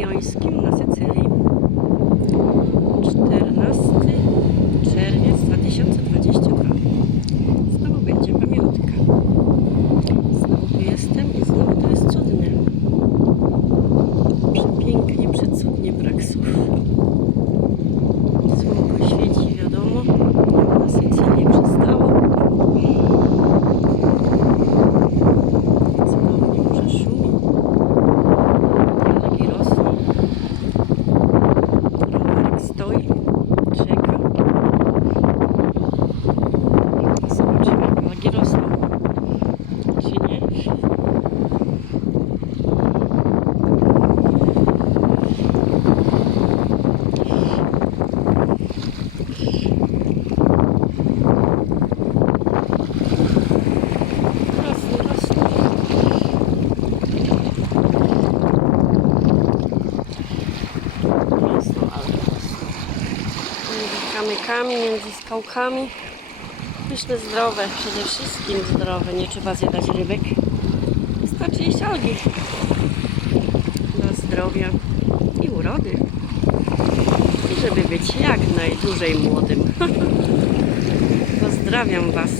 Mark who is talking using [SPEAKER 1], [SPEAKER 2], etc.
[SPEAKER 1] Jajońskim na Sycylii. 14 czerwiec 2022. Znowu będzie pamiątka. Znowu tu jestem i znowu to jest cudne. Przepięknie, przecudnie brak słów. Kamykami, między skałkami. Pyszne, zdrowe, przede wszystkim zdrowe. Nie trzeba zjadać rybek. Wystarczy jeść algi. Dla zdrowia i urody. I żeby być jak najdłużej młodym. Pozdrawiam Was